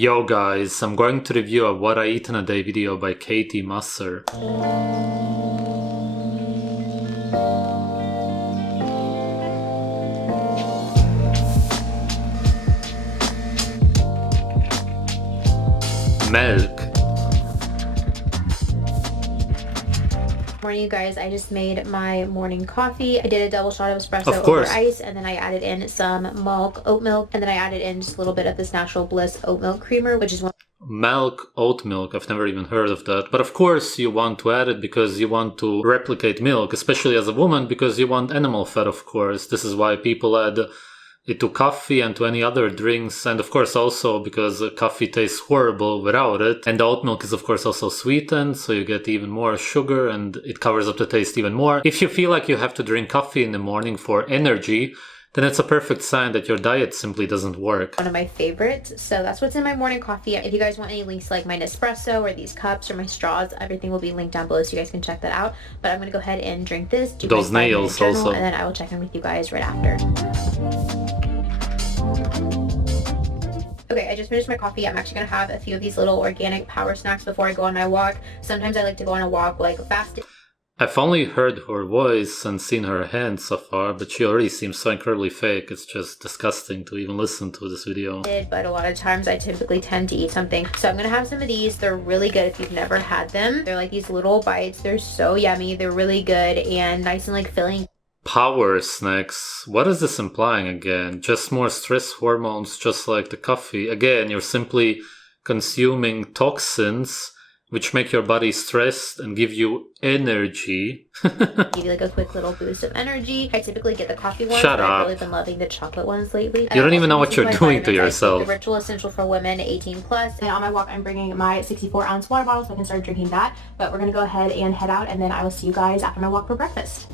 Yo guys, I'm going to review a What I Eat in a Day video by Musser. Milk. Morning, you guys. I just made my morning coffee. I did a double shot of espresso Of course. over ice, and then I added in some milk, oat milk, and then I added in just a little bit of this Natural Bliss oat milk creamer, which is one. Milk, oat milk, I've never even heard of that. But of course you want to add it because you want to replicate milk, especially as a woman, because you want animal fat, of course. This is why people add it to coffee and to any other drinks, and of course also because coffee tastes horrible without it. And the oat milk is of course also sweetened, so you get even more sugar and it covers up the taste even more. If you feel like you have to drink coffee in the morning for energy, then it's a perfect sign that your diet simply doesn't work. One of my favorites. So that's what's in my morning coffee. If you guys want any links like my Nespresso or these cups or my straws, everything will be linked down below so you guys can check that out. But I'm going to go ahead and drink this, do those my nails journal, also. and then I will check in with you guys right after. Okay, I just finished my coffee. I'm actually going to have a few of these little organic power snacks before I go on my walk. Sometimes I like to go on a walk like fasted. I've only heard her voice and seen her hands so far, but she already seems so incredibly fake. It's just disgusting to even listen to this video. But a lot of times I typically tend to eat something. So I'm going to have some of these. They're really good if you've never had them. They're like these little bites. They're so yummy. They're really good and nice and like filling. Power snacks. What is this implying again? Just more stress hormones, just like the coffee. Again, you're simply consuming toxins which make your body stressed and give you energy. Give you like a quick little boost of energy. I typically get the coffee ones. Shut up. I've really been loving the chocolate ones lately. You don't even know what you're doing to yourself. The Ritual Essential for Women 18+. And on my walk, I'm bringing my 64-ounce water bottle so I can start drinking that. But we're going to go ahead and head out, and then I will see you guys after my walk for breakfast.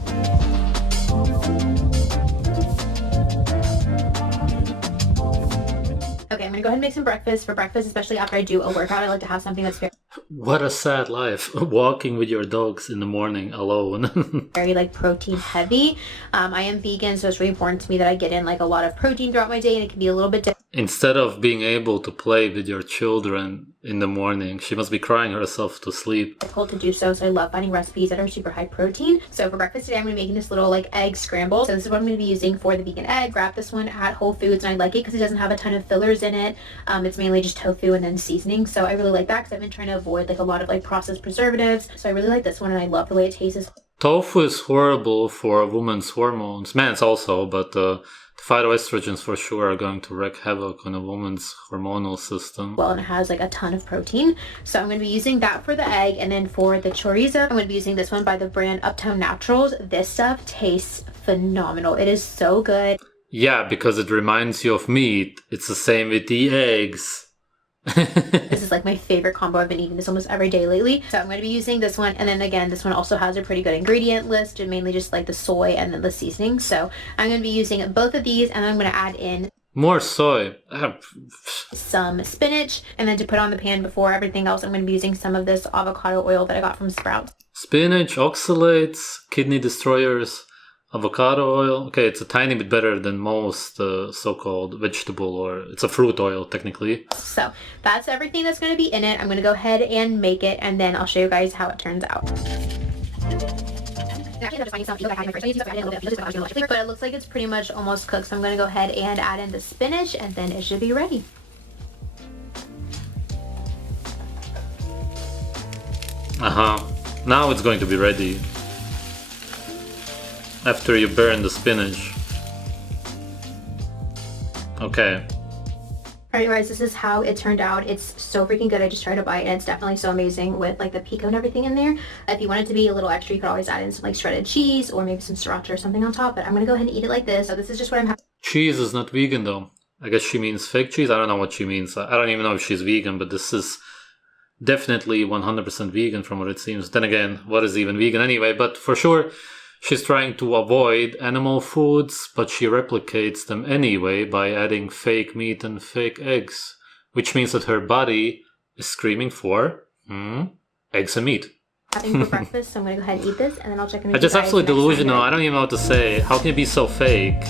Okay, I'm going to go ahead and make some breakfast. For breakfast, especially after I do a workout, I like to have something that's What a sad life. Walking with your dogs in the morning alone. very like protein heavy. I am vegan, so it's really important to me that I get in like a lot of protein throughout my day, and it can be a little bit different. Instead of being able to play with your children in the morning, she must be crying herself to sleep. Difficult to do so I love finding recipes that are super high protein. So for breakfast today, I'm going to be making this little like egg scramble. So this is what I'm going to be using for the vegan egg. Grab this one at Whole Foods, and I like it because it doesn't have a ton of fillers in it. It's mainly just tofu and then seasoning. So I really like that because I've been trying to avoid like a lot of like processed preservatives. So I really like this one, and I love the way it tastes. Tofu is horrible for a woman's hormones. Man's also, but the phytoestrogens for sure are going to wreak havoc on a woman's hormonal system. Well, and it has like a ton of protein. So I'm going to be using that for the egg, and then for the chorizo, I'm going to be using this one by the brand Uptown Naturals. This stuff tastes phenomenal. It is so good. Yeah, because it reminds you of meat. It's the same with the eggs. This is like my favorite combo. I've been eating this almost every day lately. So I'm going to be using this one. And then again, this one also has a pretty good ingredient list, and mainly just like the soy and then the seasoning. So I'm going to be using both of these, and I'm going to add in more soy. Some spinach, and then to put on the pan before everything else, I'm going to be using some of this avocado oil that I got from Sprouts. Spinach, oxalates, kidney destroyers, avocado oil. Okay, it's a tiny bit better than most so-called vegetable, or it's a fruit oil technically. So that's everything that's going to be in it. I'm going to go ahead and make it, and then I'll show you guys how it turns out. But it looks like it's pretty much almost cooked, so I'm going to go ahead and add in the spinach, and then it should be ready. Now it's going to be ready. After you burn the spinach. Okay. Alright guys, this is how it turned out. It's so freaking good. I just tried to bite, and it's definitely so amazing with like the pico and everything in there. If you want it to be a little extra, you could always add in some like shredded cheese or maybe some sriracha or something on top, but I'm gonna go ahead and eat it like this. So this is just what I'm having. Cheese is not vegan though. I guess she means fake cheese. I don't know what she means. I don't even know if she's vegan, but this is definitely 100% vegan from what it seems. Then again, what is even vegan anyway? But for sure, she's trying to avoid animal foods, but she replicates them anyway by adding fake meat and fake eggs, which means that her body is screaming for eggs and meat. Having for breakfast, so I'm gonna go ahead and eat this, and then I'll check in with you It's just guys absolutely next time. delusional. I don't even know what to say. How can it be so fake?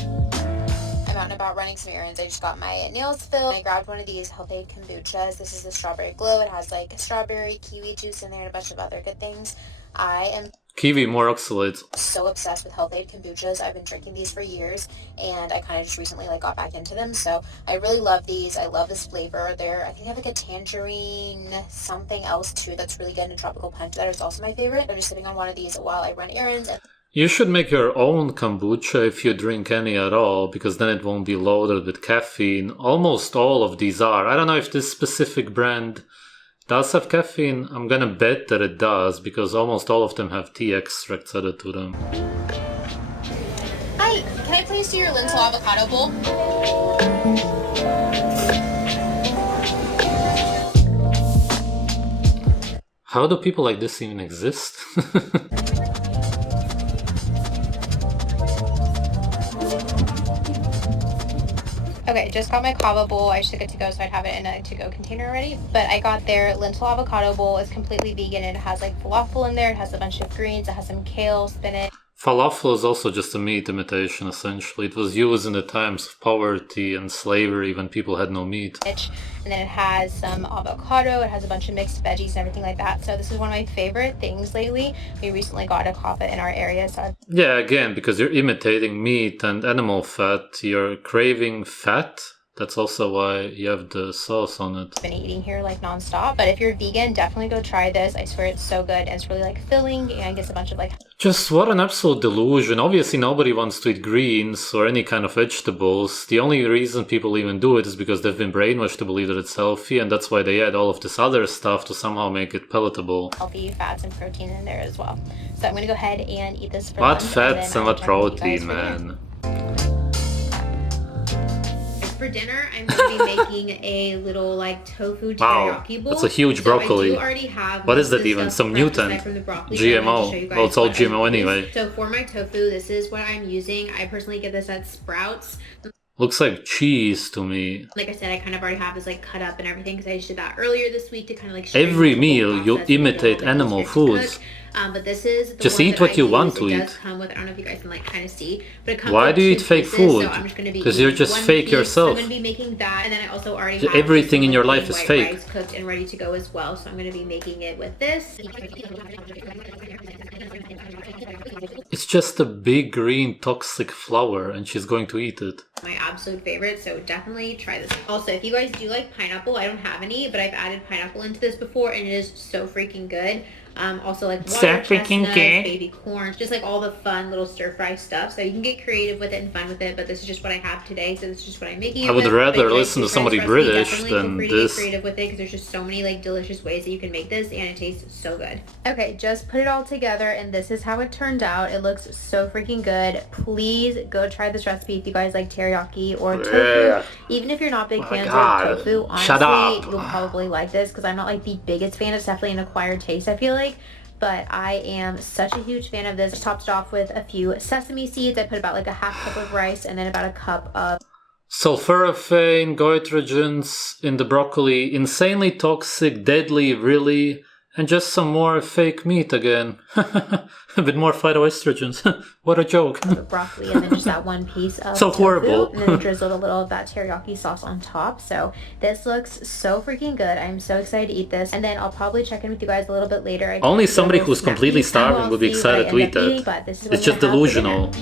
Amount about running some errands. I just got my nails filled. I grabbed one of these Health Aid kombuchas. This is the Strawberry Glow. It has like strawberry, kiwi juice in there and a bunch of other good things. I am kiwi more oxalates. So obsessed with Health Aid kombuchas. I've been drinking these for years, and I kind of just recently like got back into them. So I really love these. I love this flavor. I think they have like a tangerine something else too that's really good, in a tropical punch that is also my favorite. I'm just sipping on one of these while I run errands. You should make your own kombucha if you drink any at all, because then it won't be loaded with caffeine. Almost all of these are. I don't know if this specific brand does have caffeine. I'm gonna bet that it does, because almost all of them have tea extracts added to them. Hi, can I please do your lentil avocado bowl? How do people like this even exist? Okay, just got my kava bowl. I should get to go, so I'd have it in a to-go container already. But I got their lentil avocado bowl. It's completely vegan. It has like falafel in there. It has a bunch of greens. It has some kale, spinach. Falafel is also just a meat imitation, essentially. It was used in the times of poverty and slavery when people had no meat. And then it has some avocado. It has a bunch of mixed veggies and everything like that. So this is one of my favorite things lately. We recently got a kava in our area. So yeah, again, because you're imitating meat and animal fat, you're craving fat. That's also why you have the sauce on it. I've been eating here like nonstop. But if you're vegan, definitely go try this. I swear it's so good. And it's really like filling and gets a bunch of like... Just what an absolute delusion. Obviously nobody wants to eat greens or any kind of vegetables. The only reason people even do it is because they've been brainwashed to believe that it's healthy, and that's why they add all of this other stuff to somehow make it palatable. Healthy fats and protein in there as well. So I'm going to go ahead and eat this for what lunch. Fats and what protein, man? For dinner, I'm going to be making a little like tofu teriyaki bowl. That's a huge broccoli. I do already have what is that even? Some mutant? GMO. Well, it's all GMO anyway. So for my tofu, this is what I'm using. I personally get this at Sprouts. Looks like cheese to me. Like I said, I kind of already have this like cut up and everything because I just did that earlier this week to kind of like... Every meal you imitate animal foods. But this is the just one eat what you want to It eat. does come with, I don't know if you guys can like kind of see, but it comes Why with do you eat 2 fake pieces, food? so I'm just going to be because you're just fake yourself. So I'm going to be making that, and then I also already have everything in your life is white fake. rice cooked and ready to go as well. So I'm going to be making it with this. It's just a big green toxic flower, and she's going to eat it. My absolute favorite, so definitely try this. Also, if you guys do like pineapple, I don't have any, but I've added pineapple into this before, and it is so freaking good. Also like water chestnuts, baby corn, just like all the fun little stir fry stuff. So you can get creative with it and fun with it, but this is just what I have today, so this is just what I'm making. I would rather listen to somebody British than this. Creative with it because there's just so many like delicious ways that you can make this, and it tastes so good. Okay, just put it all together, and this is how it turned out. It looks so freaking good. Please go try this recipe if you guys like teriyaki or tofu. Even if you're not big fans of tofu, honestly, you'll probably like this because I'm not like the biggest fan. It's definitely an acquired taste, I feel like. But I am such a huge fan of this. Just topped it off with a few sesame seeds. I put about like a half cup of rice and then about a cup of sulforaphane, goitrogens in the broccoli, insanely toxic, deadly, really, and just some more fake meat again. A bit more phytoestrogens. What a joke. Broccoli and then just that one piece of so horrible. And then I drizzled a little of that teriyaki sauce on top. So this looks so freaking good. I'm so excited to eat this. And then I'll probably check in with you guys a little bit later. Only somebody who's completely starving would be excited to eat that. It's just delusional.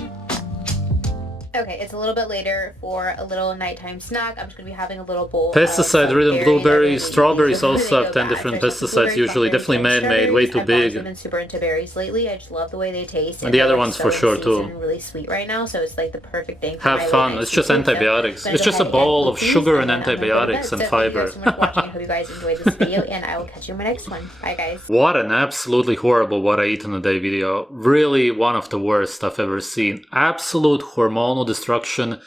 Okay, it's a little bit later for a little nighttime snack. I'm just going to be having a little bowl pesticide-ridden blueberries. Strawberries also have 10 different pesticides, usually definitely man-made, way too big. I've been super into berries lately. I just love the way they taste. And the other ones for sure too. Really sweet right now, so it's like the perfect thing. Have fun. It's just antibiotics. It's just a bowl of sugar and antibiotics and fiber. I hope you guys enjoyed this video, and I will catch you in my next one. Bye, guys. What an absolutely horrible what I eat in a day video. Really one of the worst I've ever seen. Absolute hormonal destruction,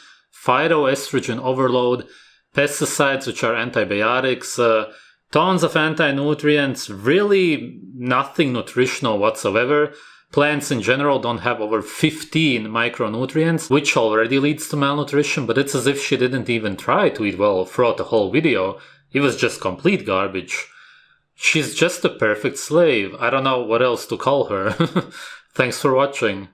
phytoestrogen overload, pesticides which are antibiotics, tons of anti-nutrients, really nothing nutritional whatsoever. Plants in general don't have over 15 micronutrients, which already leads to malnutrition, but it's as if she didn't even try to eat well throughout the whole video. It was just complete garbage. She's just a perfect slave. I don't know what else to call her. Thanks for watching.